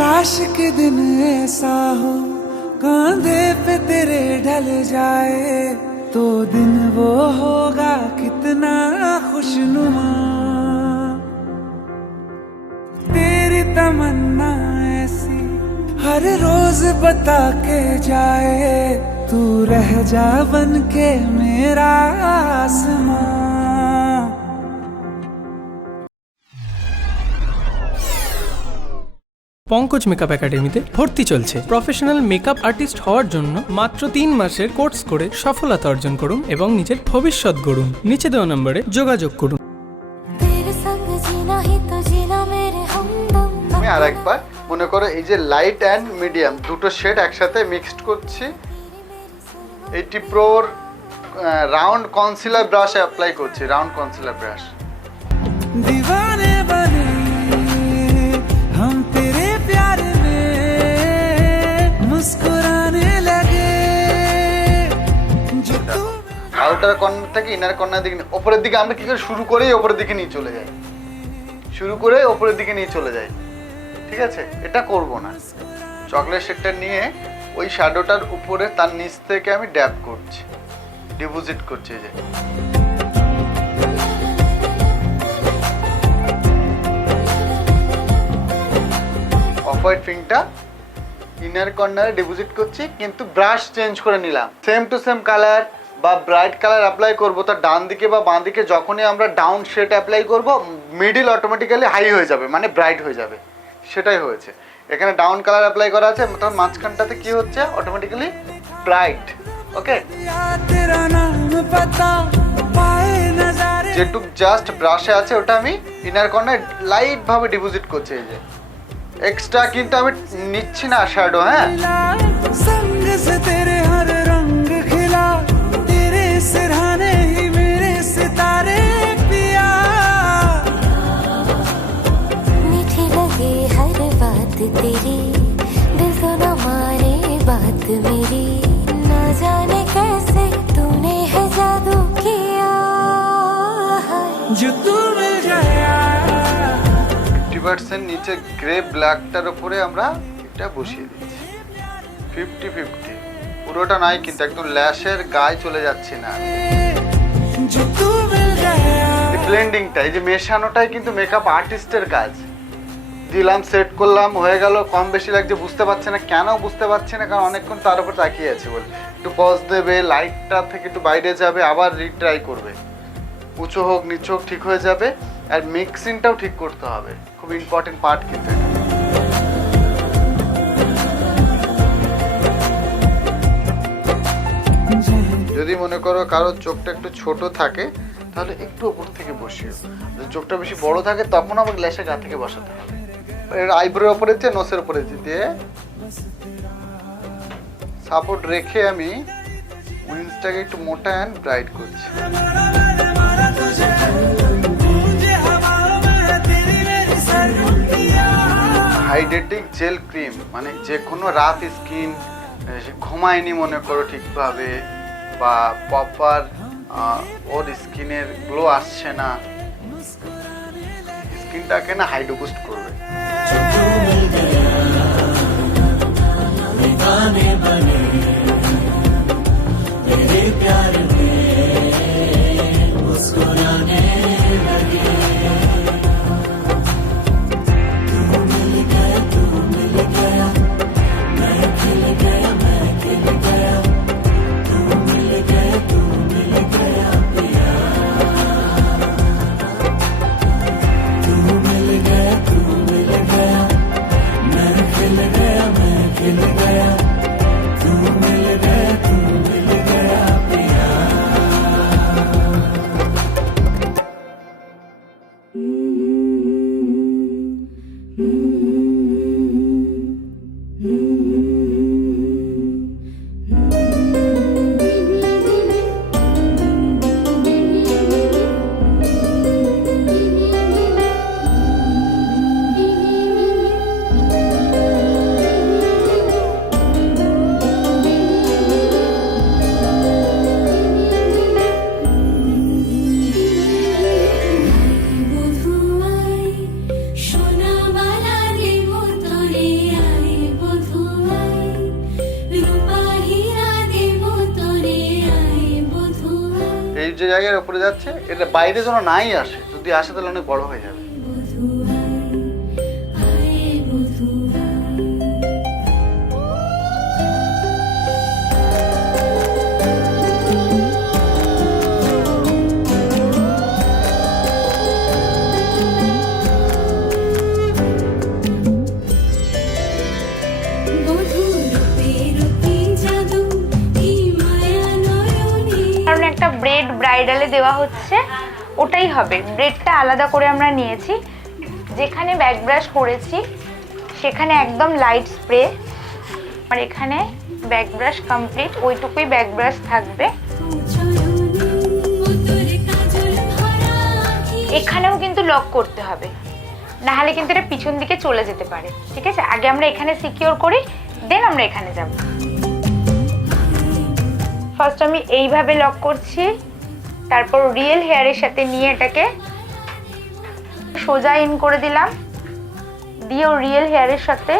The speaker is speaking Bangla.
काश के दिन ऐसा हो, कांधे पे तेरे ढल जाए तो दिन वो होगा कितना खुशनुमा। तेरी तमन्ना ऐसी हर रोज बता के जाए, तू रह जा बन के मेरा आसमां। পঙ্কজ মেকআপ একাডেমিতে ভর্তি চলছে। প্রফেশনাল মেকআপ আর্টিস্ট হওয়ার জন্য মাত্র তিন মাসের কোর্স করে সফলতা অর্জন করুন এবং নিজের ভবিষ্যৎ গড়ুন। নিচে দেওয়া নম্বরে যোগাযোগ করুন। আমি আর একবার মনে করো এই যে লাইট অ্যান্ড মিডিয়াম দুটো শেড একসাথে মিক্সড করছি। এইটি প্রোর রাউন্ড কনসিলার ব্রাশ অ্যাপ্লাই করছি রাউন্ড কনসিলার ব্রাশ দিওয়ানে আউটার কর্নার থেকে ইনার কর্নার দিকে ওপরের দিকে আমরা কি করে শুরু করেই ওপরের দিকে নিয়ে চলে যাই। শুরু করে ওপরের দিকে নিয়ে চলে যাই। ঠিক আছে? এটা করব না। চকলেট শেডটা নিয়ে ওই শ্যাডোটার উপরে তার নিচ থেকে আমি ড্যাব করছি। ডিপোজিট করছি যে। অফ হোয়াইট পিঙ্কটা ইনার কর্নারে ডিপোজিট করছি, কিন্তু ব্রাশ চেঞ্জ করে নিলাম। সেম টু সেম কালার বা ব্রাইট কালার অ্যাপ্লাই করব তার ডান দিকে বা বাঁ দিকে যখনই আমরা ডাউন শেড অ্যাপ্লাই করব মিডিল অটোমেটিক্যালি হাই হয়ে যাবে মানে ব্রাইট হয়ে যাবে। সেটাই হয়েছে। এখানে ডাউন কালার অ্যাপ্লাই করা আছে, তার মাঝখানটাতে কি হচ্ছে? অটোমেটিক্যালি ব্রাইট ওকে যেটুক জাস্ট ব্রাশে আছে, ওটা আমি ইনার কর্নার লাইট ভাবে ডিপোজিট করছি, এই যে। এক্সট্রা কিন্তু আমি নিচ্ছি না শ্যাডো হ্যাঁ? পার্সেন্ট নিচে গ্রে ব্ল্যাকটার ওপরে আমরা এটা বসিয়ে দিচ্ছি। Fifty fifty. পুরোটা নাই কিন্তু, একদম ল্যাশের গায়ে চলে যাচ্ছে না। ব্লেন্ডিংটা, এই যে মেশানোটাই কিন্তু মেকআপ আর্টিস্টের কাজ। দিলাম সেট করলাম, হয়ে গেল, কম বেশি লাগছে, বুঝতে পারছে না, কেন বুঝতে পারছে না, কারণ অনেকক্ষণ তার উপর তাকিয়ে আছে বলে। একটু পজ দেবে লাইটটা থেকে একটু বাইরে যাবে, আবার রিট্রাই করবে। উঁচু হোক, নিচু হোক, ঠিক হয়ে যাবে, আর মিক্সিংটাও ঠিক করতে হবে। খুব ইম্পর্টেন্ট পার্ট কিন্তু যদি মনে করো কারোর চোখটা একটু ছোট থাকে, তাহলে একটু ওপর থেকে বসিও। যদি চোখটা বেশি বড় থাকে, তখন আবার গ্লাসে গা থেকে বসাতে হবে। এর আইব্রোর ওপরে দিয়ে নোসের উপরে দিয়ে সাপোর্ট রেখে আমি উইন্সটাকে একটু মোটা অ্যান্ড ব্রাইট করছি। হাইড্রেটিক জেল ক্রিম মানে যে কোনো রাফ স্কিন ঘুমায়নি মনে করো ঠিকভাবে, বা প্রপার ওর স্কিনের গ্লো আসছে না, স্কিনটাকে না হাইড্রো বুস্ট করবে যে জায়গার উপরে যাচ্ছে এটা বাইরে যেন নাই আসে, যদি আসে তাহলে অনেক বড় হয়ে যাবে। ব্রেড ব্রাইডালে দেওয়া হচ্ছে, ওটাই হবে। ব্রেডটা আলাদা করে আমরা নিয়েছি। যেখানে ব্যাক ব্রাশ করেছি, সেখানে একদম লাইট স্প্রে আর এখানে ব্যাক ব্রাশ কমপ্লিট ওইটুকুই ব্যাক ব্রাশ থাকবে। এখানেও কিন্তু লক করতে হবে। না হলে কিন্তু এটা পিছন দিকে চলে যেতে পারে। ঠিক আছে? আগে আমরা এখানে সিকিওর করি দেন আমরা এখানে যাব। ফার্স্ট আমি এইভাবে লক করছি। তারপর রিয়েল হেয়ারের সাথে নিয়ে এটাকে সোজা ইন করে দিলাম। দিয়েও রিয়েল হেয়ারের সাথে